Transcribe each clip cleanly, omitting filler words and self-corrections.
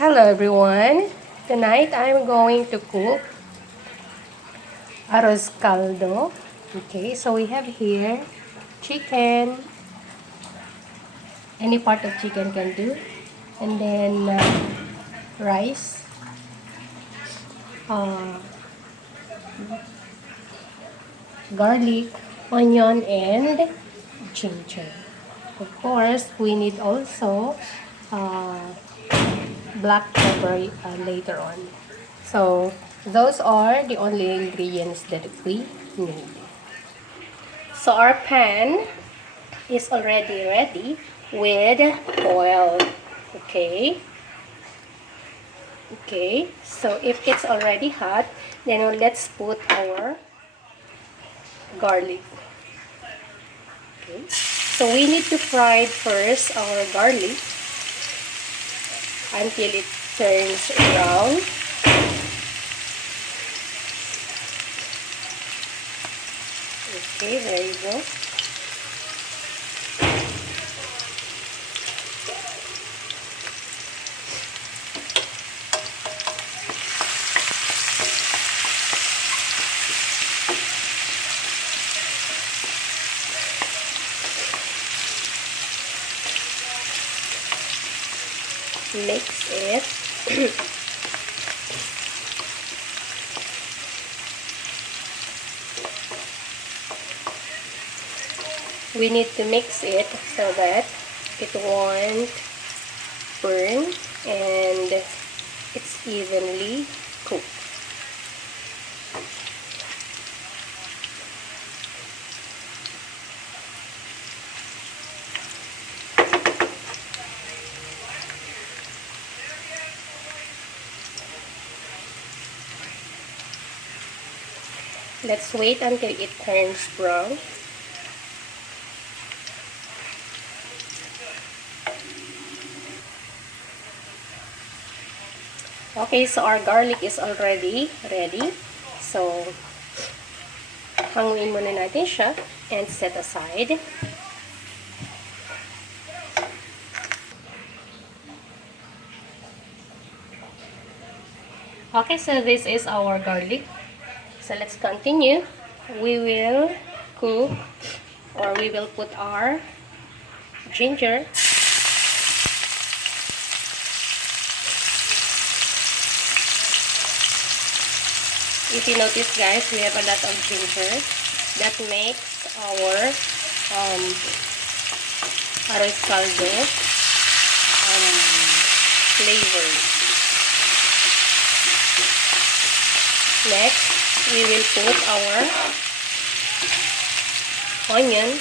Hello everyone. Tonight I'm going to cook Arroz caldo. Okay, so we have here chicken. Any part of chicken can do. And then rice, uh, garlic, onion, and ginger. Of course, we need also uh, black pepper later on. So those are the only ingredients that we need. So our pan is already ready with oil. Okay, so if it's already hot, then let's put our garlic. Okay, so we need to fry first our garlic until it turns brown. Okay, there you go. Mix it. We need to mix it so that it won't burn and it's evenly cooked. Let's wait until it turns brown. Okay, so our garlic is already ready. So, hanguin muna natin siya and set aside. Okay, so this is our garlic. So let's continue. We will cook, or we will put our ginger. If you notice, guys, we have a lot of ginger. That makes our arroz caldo flavor. Next, we will put our onion.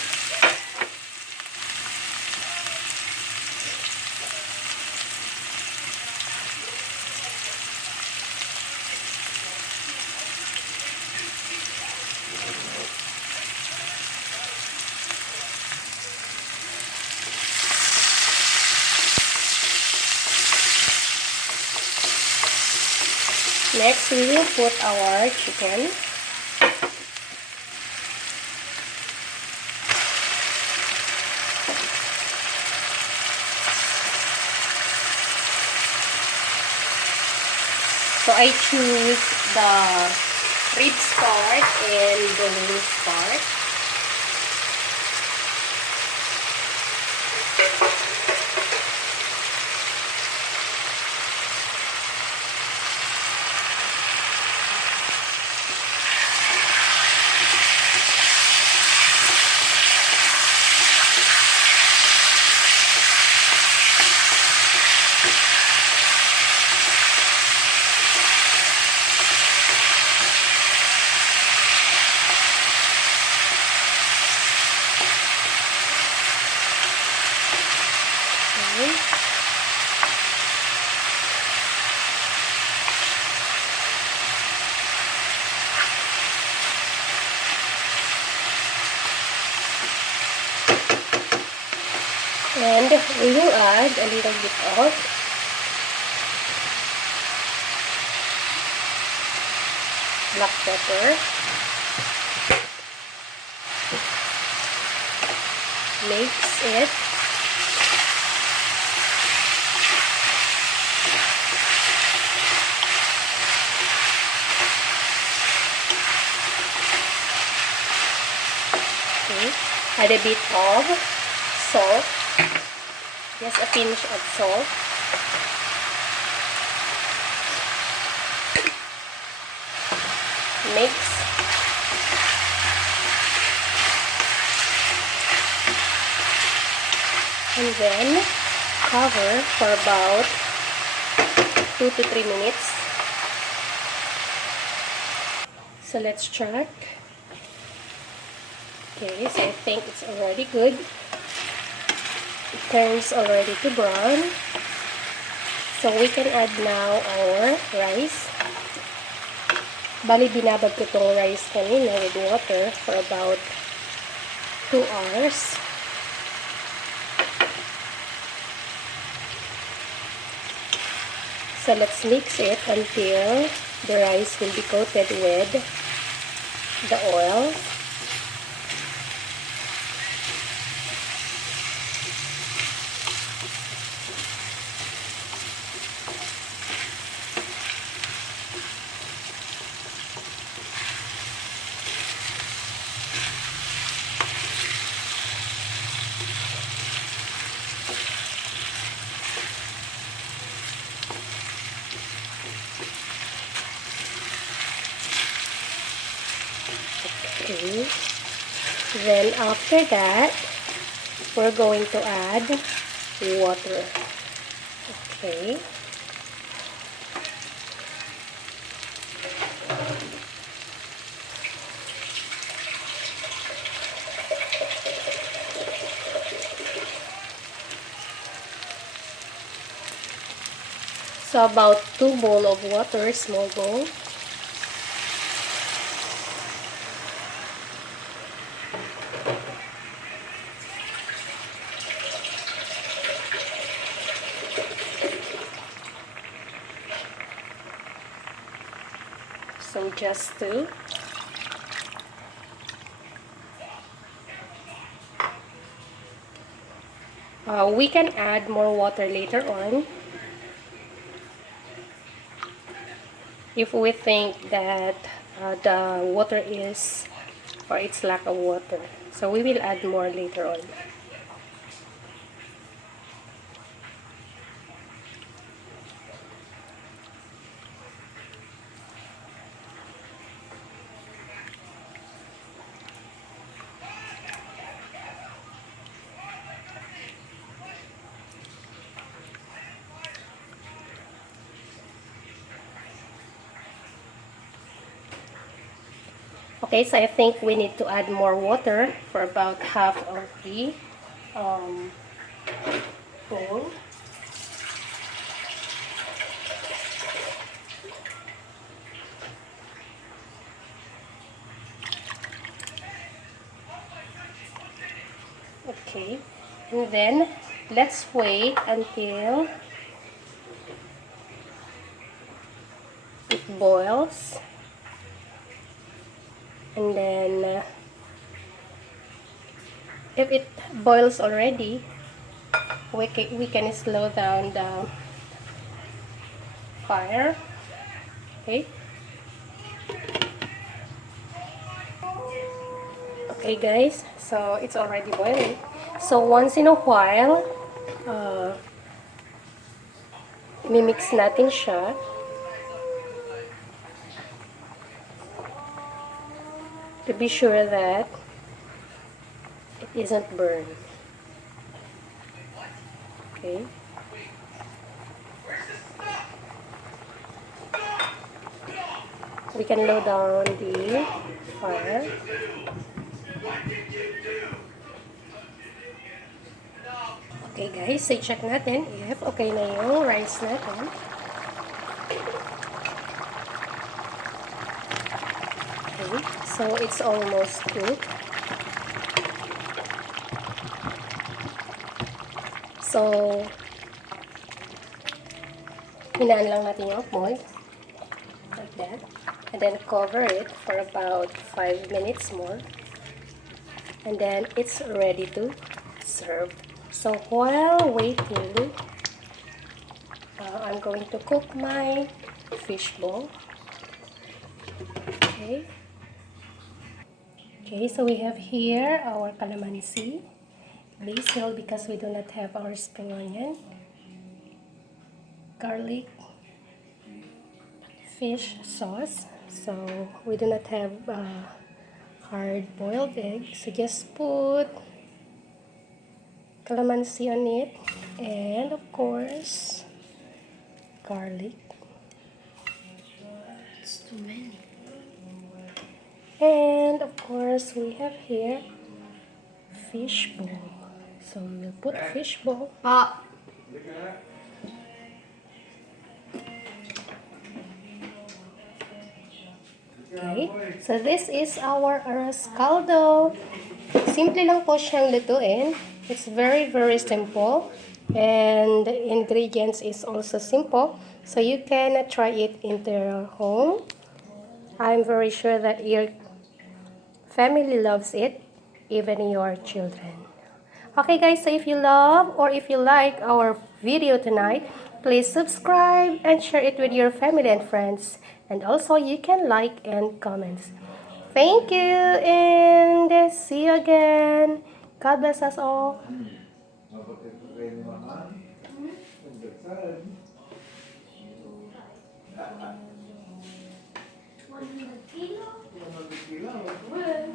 Next, we will put our chicken. So I choose the ribs part and the wings part. And we will add a little bit of black pepper, mix it, Add a bit of salt. Just a pinch of salt. Mix. And then cover for about 2 to 3 minutes. So let's check. Okay, so I think it's already good. It turns already to brown. So we can add now our rice. Bali, binabad ko itong rice kanina with water for about 2 hours. So let's mix it until the rice will be coated with the oil. Okay. Then after that, we're going to add water. Okay. So about 2 bowl of water, small bowl. So just 2. We can add more water later on if we think that the water is, or it's lack of water. So we will add more later on. Okay, so I think we need to add more water for about half of the bowl. Okay, and then let's wait until it boils. And then if it boils already, we can slow down the fire. Okay. Okay guys, so it's already boiling. So once in a while, mimix natin siya. To be sure that it isn't burned. Okay. We can low down the fire. Okay guys, so check natin if okay na yung rice natin. Okay, so it's almost cooked. So, hinaan lang natin yung mold. Like that. And then cover it for about 5 minutes more. And then it's ready to serve. So while waiting, I'm going to cook my fish ball. Okay. Okay, so we have here our calamansi, basil because we do not have our spring onion, garlic, fish sauce. So we do not have hard-boiled egg, so just put calamansi on it, and of course garlic. It's too many. And of course we have here fish bowl. So we will put fish bowl. Okay, so this is our arroz caldo. Simple lang po siyang lutuin. It's very simple. And the ingredients is also simple. So you can try it in your home. I'm very sure that your family loves it, even your children. Okay guys, so if you love or if you like our video tonight, please subscribe and share it with your family and friends. And also you can like and comment. Thank you and see you again. God bless us all. $100 kilo? $100 kilo? Well,